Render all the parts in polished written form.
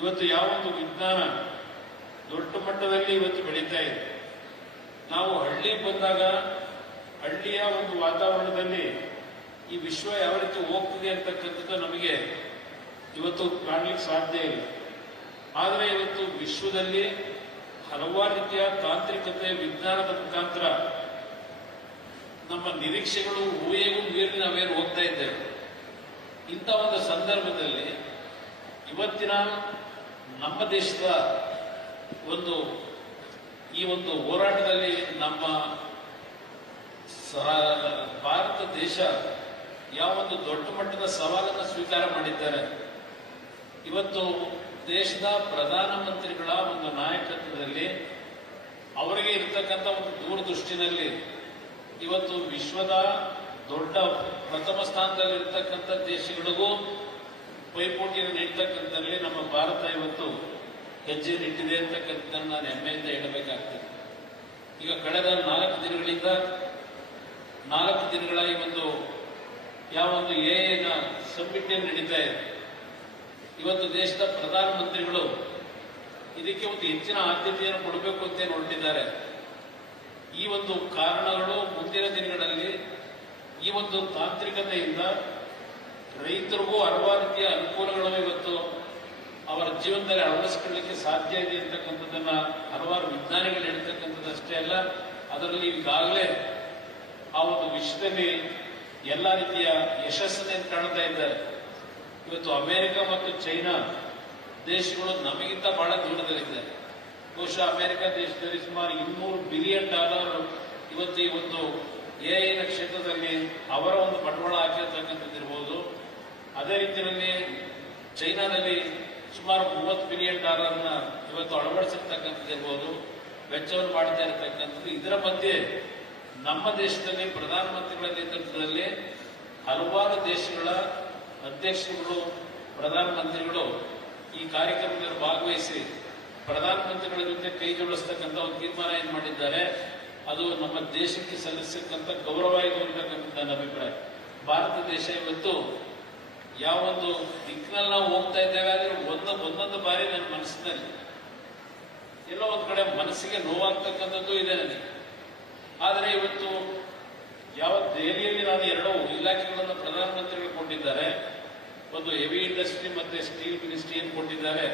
ಇವತ್ತು ಯಾವೊಂದು ವಿಜ್ಞಾನ ದೊಡ್ಡ ಮಟ್ಟದಲ್ಲಿ ಇವತ್ತು ಬೆಳೀತಾ ಇದೆ. ನಾವು ಹಳ್ಳಿ ಬಂದಾಗ ಹಳ್ಳಿಯ ಒಂದು ವಾತಾವರಣದಲ್ಲಿ ಈ ವಿಶ್ವ ಯಾವ ರೀತಿ ಹೋಗ್ತದೆ ಅಂತಕ್ಕಂಥದ್ದು ನಮಗೆ ಇವತ್ತು ಕಾಣಲಿಕ್ಕೆ ಸಾಧ್ಯ ಇಲ್ಲ. ಆದರೆ ಇವತ್ತು ವಿಶ್ವದಲ್ಲಿ ಹಲವಾರು ರೀತಿಯ ತಾಂತ್ರಿಕತೆ ವಿಜ್ಞಾನದ ಮುಖಾಂತರ ನಮ್ಮ ನಿರೀಕ್ಷೆಗಳು ಊಹೆಗೂ ಮೀರಿ ನಾವೇನು ಹೋಗ್ತಾ ಇದ್ದೇವೆ. ಇಂಥ ಒಂದು ಸಂದರ್ಭದಲ್ಲಿ ಇವತ್ತಿನ ನಮ್ಮ ದೇಶದ ಈ ಒಂದು ಹೋರಾಟದಲ್ಲಿ ನಮ್ಮ ಭಾರತ ದೇಶ ಯಾವೊಂದು ದೊಡ್ಡ ಮಟ್ಟದ ಸವಾಲನ್ನು ಸ್ವೀಕಾರ ಮಾಡಿದ್ದಾರೆ. ಇವತ್ತು ದೇಶದ ಪ್ರಧಾನಮಂತ್ರಿಗಳ ಒಂದು ನಾಯಕತ್ವದಲ್ಲಿ ಅವರಿಗೆ ಇರತಕ್ಕಂಥ ಒಂದು ದೂರದೃಷ್ಟಿನಲ್ಲಿ ಇವತ್ತು ವಿಶ್ವದ ದೊಡ್ಡ ಪ್ರಥಮ ಸ್ಥಾನದಲ್ಲಿರ್ತಕ್ಕಂಥ ದೇಶಗಳಿಗೂ ಪೈಪೋಟಿಯನ್ನು ನೀಡ್ತಕ್ಕಂಥಲ್ಲಿ ನಮ್ಮ ಭಾರತ ಇವತ್ತು ಹೆಜ್ಜೆ ನಿಟ್ಟಿದೆ ಅಂತಕ್ಕಂಥದ್ದನ್ನು ನಾನು ಹೆಮ್ಮೆಯಿಂದ ಹೇಳಬೇಕಾಗ್ತದೆ. ಈಗ ಕಳೆದ 4 ದಿನಗಳ ಈ ಒಂದು ಯಾವೊಂದು ಎಐನ ಸಬ್ಮಿಟ್ ನಡೀತಾ ಇದೆ. ಇವತ್ತು ದೇಶದ ಪ್ರಧಾನಮಂತ್ರಿಗಳು ಇದಕ್ಕೆ ಒಂದು ಹೆಚ್ಚಿನ ಆದ್ಯತೆಯನ್ನು ಕೊಡಬೇಕು ಅಂತ ಹೊರಟಿದ್ದಾರೆ. ಈ ಒಂದು ಕಾರಣಗಳು ಮುಂದಿನ ದಿನಗಳಲ್ಲಿ ಈ ಒಂದು ತಾಂತ್ರಿಕತೆಯಿಂದ ರೈತರಿಗೂ ಹಲವಾರು ರೀತಿಯ ಅನುಕೂಲಗಳು ಇವತ್ತು ಅವರ ಜೀವನದಲ್ಲಿ ಅಳವಡಿಸಿಕೊಳ್ಳಲಿಕ್ಕೆ ಸಾಧ್ಯ ಇದೆ ಅಂತಕ್ಕಂಥದ್ದನ್ನ ಹಲವಾರು ವಿಜ್ಞಾನಿಗಳು ಹೇಳ್ತಕ್ಕಂಥದ್ದಷ್ಟೇ ಅಲ್ಲ, ಅದರಲ್ಲಿ ಈಗಾಗಲೇ ಆ ಒಂದು ವಿಶ್ವದಲ್ಲಿ ಎಲ್ಲ ರೀತಿಯ ಯಶಸ್ಸನ್ನು ಕಾಣ್ತಾ ಇದ್ದಾರೆ. ಇವತ್ತು ಅಮೆರಿಕ ಮತ್ತು ಚೈನಾ ದೇಶಗಳು ನಮಗಿಂತ ಬಹಳ ದೂರದಲ್ಲಿದ್ದಾರೆ. ಬಹುಶಃ ಅಮೆರಿಕ ದೇಶದಲ್ಲಿ ಸುಮಾರು $200 ಬಿಲಿಯನ್ ಇವತ್ತು ಈ ಒಂದು ಎಐನ ಕ್ಷೇತ್ರದಲ್ಲಿ ಅವರ ಒಂದು ಬಂಡವಾಳ ಹಾಕಿರ್ತಕ್ಕಂಥದ್ದಿರ್ಬೋದು. ಅದೇ ರೀತಿಯಲ್ಲಿ ಚೈನಾದಲ್ಲಿ ಸುಮಾರು $30 ಬಿಲಿಯನ್ ಇವತ್ತು ಅಳವಡಿಸಿರ್ತಕ್ಕಂಥದ್ದಿರ್ಬೋದು, ವೆಚ್ಚವನ್ನು ಮಾಡ್ತಾ ಇರತಕ್ಕಂಥದ್ದು. ಇದರ ಮಧ್ಯೆ ನಮ್ಮ ದೇಶದಲ್ಲಿ ಪ್ರಧಾನಮಂತ್ರಿಗಳ ನೇತೃತ್ವದಲ್ಲಿ ಹಲವಾರು ದೇಶಗಳ ಅಧ್ಯಕ್ಷರುಗಳು ಪ್ರಧಾನಮಂತ್ರಿಗಳು ಈ ಕಾರ್ಯಕ್ರಮದಲ್ಲಿ ಭಾಗವಹಿಸಿ ಪ್ರಧಾನಮಂತ್ರಿಗಳ ಜೊತೆ ಕೈ ಜೋಡಿಸ್ತಕ್ಕಂಥ ಒಂದು ತೀರ್ಮಾನ ಏನು ಮಾಡಿದ್ದಾರೆ, ಅದು ನಮ್ಮ ದೇಶಕ್ಕೆ ಸಲ್ಲಿಸತಕ್ಕಂಥ ಗೌರವ ಇದು ಅಂತಕ್ಕಂಥ ನನ್ನ ಅಭಿಪ್ರಾಯ. ಭಾರತ ದೇಶ ಇವತ್ತು ಯಾವೊಂದು ದಿಕ್ಕಿನಲ್ಲಿ ನಾವು ಹೋಗ್ತಾ ಇದ್ದೇವೆ ಆದರೆ ಒಂದೊಂದು ಬಾರಿ ನನ್ನ ಮನಸ್ಸಿನಲ್ಲಿ ಎಲ್ಲೋ ಒಂದು ಕಡೆ ಮನಸ್ಸಿಗೆ ನೋವಾಗ್ತಕ್ಕಂಥದ್ದು ಇದೆ ನನಗೆ. ಆದರೆ ಇವತ್ತು ಯಾವ ದೆಹಲಿಯಲ್ಲಿ ನಾನು 2 ಇಲಾಖೆಗಳನ್ನು ಪ್ರಧಾನಮಂತ್ರಿಗಳು ಕೊಟ್ಟಿದ್ದಾರೆ, ಒಂದು ಹೆವಿ ಇಂಡಸ್ಟ್ರಿ ಮತ್ತೆ ಸ್ಟೀಲ್ ಮಿನಿಸ್ಟ್ರಿ ಏನು ಕೊಟ್ಟಿದ್ದಾರೆ.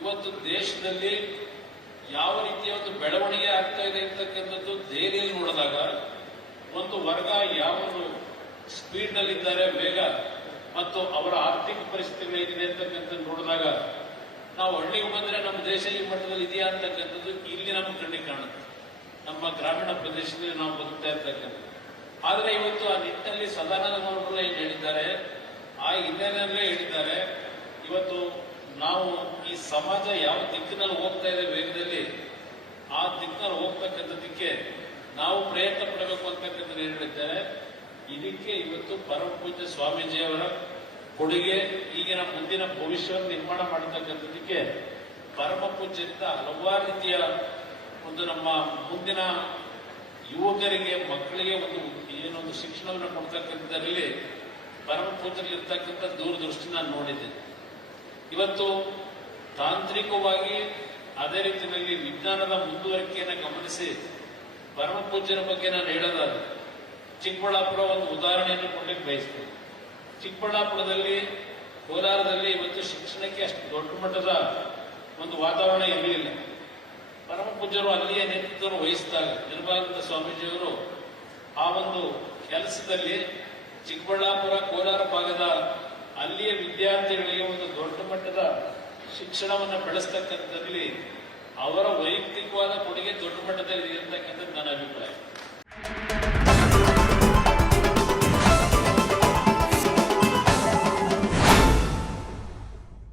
ಇವತ್ತು ದೇಶದಲ್ಲಿ ಯಾವ ರೀತಿಯ ಒಂದು ಬೆಳವಣಿಗೆ ಆಗ್ತಾ ಇದೆ ಅಂತಕ್ಕಂಥದ್ದು ದೆಹಲಿಯಲ್ಲಿ ನೋಡಿದಾಗ ಒಂದು ವರ್ಗ ಯಾವ ಸ್ಪೀಡ್ ನಲ್ಲಿದ್ದಾರೆ, ವೇಗ ಮತ್ತು ಅವರ ಆರ್ಥಿಕ ಪರಿಸ್ಥಿತಿಗಳು ಹೇಗಿದೆ ಅಂತಕ್ಕಂಥದ್ದು ನೋಡಿದಾಗ ನಾವು ಹಳ್ಳಿಗೆ ಬಂದರೆ ನಮ್ಮ ದೇಶ ಈ ಮಟ್ಟದಲ್ಲಿ ಇದೆಯಾ ಅಂತಕ್ಕಂಥದ್ದು ಇಲ್ಲಿ ನಮ್ಮ ಕಣ್ಣಿಗೆ ಕಾಣುತ್ತೆ. ನಮ್ಮ ಗ್ರಾಮೀಣ ಪ್ರದೇಶದಲ್ಲಿ ನಾವು ಬದುಕ್ತಾ ಇರ್ತಕ್ಕಂಥದ್ದು. ಆದರೆ ಇವತ್ತು ಆ ನಿಟ್ಟಿನಲ್ಲಿ ಸದಾನಂದ ಗೌಡರು ಏನು ಹೇಳಿದ್ದಾರೆ, ಆ ಹಿನ್ನೆಲೆಯಲ್ಲೇ ಹೇಳಿದ್ದಾರೆ, ಇವತ್ತು ನಾವು ಈ ಸಮಾಜ ಯಾವ ದಿಕ್ಕಿನಲ್ಲಿ ಹೋಗ್ತಾ ಇದೆ ವೇಗದಲ್ಲಿ ಆ ದಿಕ್ಕಿನಲ್ಲಿ ಹೋಗ್ತಕ್ಕಂಥದ್ದಕ್ಕೆ ನಾವು ಪ್ರಯತ್ನ ಪಡಬೇಕು ಅಂತಕ್ಕಂಥದ್ದು ಏನು ಹೇಳಿದ್ದಾರೆ. ಇದಕ್ಕೆ ಇವತ್ತು ಪರಮ ಪೂಜ್ಯ ಸ್ವಾಮೀಜಿಯವರ ಕೊಡುಗೆ, ಈಗಿನ ಮುಂದಿನ ಭವಿಷ್ಯವನ್ನು ನಿರ್ಮಾಣ ಮಾಡತಕ್ಕಂಥದ್ದಕ್ಕೆ ಪರಮ ಪೂಜ್ಯರಿಂದ ಹಲವಾರು ರೀತಿಯ ಒಂದು ನಮ್ಮ ಮುಂದಿನ ಯುವಕರಿಗೆ ಮಕ್ಕಳಿಗೆ ಏನೊಂದು ಶಿಕ್ಷಣವನ್ನು ಕೊಡ್ತಕ್ಕಂಥದ್ರಲ್ಲಿ ಪರಮ ಪೂಜ್ಯರಲ್ಲಿರ್ತಕ್ಕಂಥ ದೂರದೃಷ್ಟಿ ನಾನು ನೋಡಿದ್ದೇನೆ. ಇವತ್ತು ತಾಂತ್ರಿಕವಾಗಿ ಅದೇ ರೀತಿಯಲ್ಲಿ ವಿಜ್ಞಾನದ ಮುಂದುವರಿಕೆಯನ್ನು ಗಮನಿಸಿ ಪರಮ ಪೂಜ್ಯರ ಬಗ್ಗೆ ನಾನು ಹೇಳೋದಾದ್ರೆ ಚಿಕ್ಕಬಳ್ಳಾಪುರ ಒಂದು ಉದಾಹರಣೆಯನ್ನು ಕೊಡಲಿಕ್ಕೆ ಬಯಸ್ತೇನೆ. ಚಿಕ್ಕಬಳ್ಳಾಪುರದಲ್ಲಿ ಕೋಲಾರದಲ್ಲಿ ಇವತ್ತು ಶಿಕ್ಷಣಕ್ಕೆ ಅಷ್ಟು ದೊಡ್ಡ ಮಟ್ಟದ ಒಂದು ವಾತಾವರಣ ಇರಲಿಲ್ಲ. ಪರಮ ಪೂಜ್ಯರು ಅಲ್ಲಿಯೇ ನೇತೃತ್ವವನ್ನು ವಹಿಸಿದಾಗ ನಿರ್ಮಲಾನಂದ ಸ್ವಾಮೀಜಿಯವರು ಆ ಒಂದು ಕೆಲಸದಲ್ಲಿ ಚಿಕ್ಕಬಳ್ಳಾಪುರ ಕೋಲಾರ ಭಾಗದ ಅಲ್ಲಿಯ ವಿದ್ಯಾರ್ಥಿಗಳಿಗೆ ಒಂದು ದೊಡ್ಡ ಮಟ್ಟದ ಶಿಕ್ಷಣವನ್ನು ಬೆಳೆಸ್ತಕ್ಕಂಥದ್ರಲ್ಲಿ ಅವರ ವೈಯಕ್ತಿಕವಾದ ಕೊಡುಗೆ ದೊಡ್ಡ ಮಟ್ಟದಲ್ಲಿ ಇರತಕ್ಕಂಥದ್ದು ನನ್ನ ಅಭಿಪ್ರಾಯ.